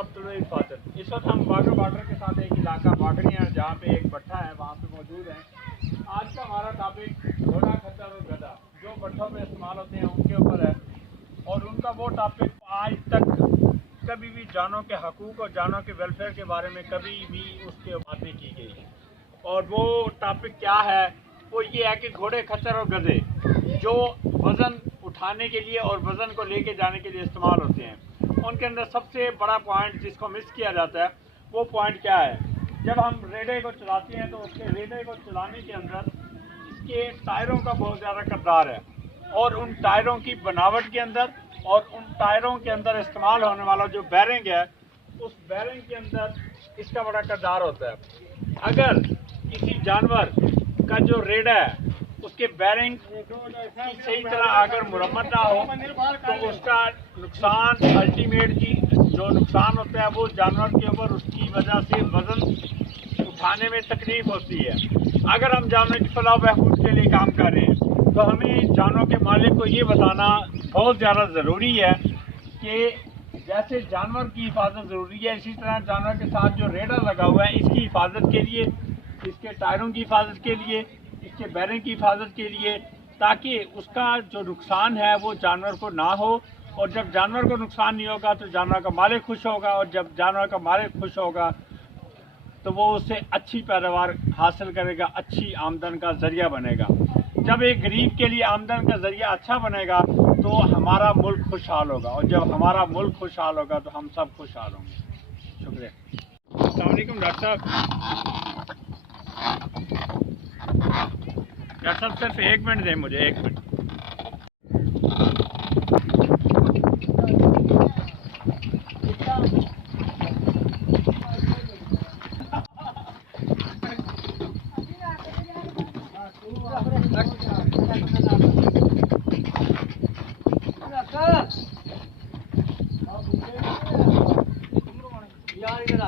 Of तुलुई हिफाजत। इस वक्त हम वाटर बॉर्डर के साथ एक इलाका बागड़ियाँ जहाँ पे एक भट्ठा है वहाँ पे मौजूद हैं। आज का हमारा टॉपिक घोड़ा खच्चर और गधा जो भट्ठों पे इस्तेमाल होते हैं उनके ऊपर है, और उनका वो टॉपिक आज तक कभी भी जानों के हकूक़ और जानों के वेलफेयर के बारे में कभी भी उसके बात नहीं की गई। और वो टॉपिक क्या है, वो ये है कि घोड़े खच्चर और गधे जो वज़न उठाने के लिए और वज़न को लेके जाने के लिए इस्तेमाल होते हैं, उनके अंदर सबसे बड़ा पॉइंट जिसको मिस किया जाता है वो पॉइंट क्या है। जब हम रेडे को चलाते हैं तो उसके रेडे को चलाने के अंदर इसके टायरों का बहुत ज़्यादा किरदार है, और उन टायरों की बनावट के अंदर और उन टायरों के अंदर इस्तेमाल होने वाला जो बैरिंग है उस बैरिंग के अंदर इसका बड़ा किरदार होता है। अगर किसी जानवर का जो रेडा है उसके बैरिंग की सही तरह अगर मुरम्मत ना हो तो उसका नुकसान अल्टीमेटली जो नुकसान होता है वो जानवर के ऊपर उसकी वजह से वज़न उठाने में तकलीफ होती है। अगर हम जानवर की फलाह बहबूद के लिए काम कर रहे हैं तो हमें जानवरों के मालिक को ये बताना बहुत ज़्यादा ज़रूरी है कि जैसे जानवर की हिफाजत ज़रूरी है, इसी तरह जानवर के साथ जो रेडा लगा हुआ है इसकी हिफाजत के लिए, इसके टायरों की हिफाजत के लिए, इसके बैरिंग की हिफाजत के लिए, ताकि उसका जो नुकसान है वो जानवर को ना हो। और जब जानवर को नुकसान नहीं होगा तो जानवर का मालिक खुश होगा, और जब जानवर का मालिक खुश होगा तो वो उससे अच्छी पैदावार हासिल करेगा, अच्छी आमदन का ज़रिया बनेगा। जब एक गरीब के लिए आमदन का ज़रिया अच्छा बनेगा तो हमारा मुल्क खुशहाल होगा, और जब हमारा मुल्क खुशहाल होगा तो हम सब खुशहाल होंगे। शुक्रिया। अस्सलाम वालेकुम डॉक्टर साहब, सिर्फ 1 मिनट दें मुझे, 1 मिनट। यार इधर आ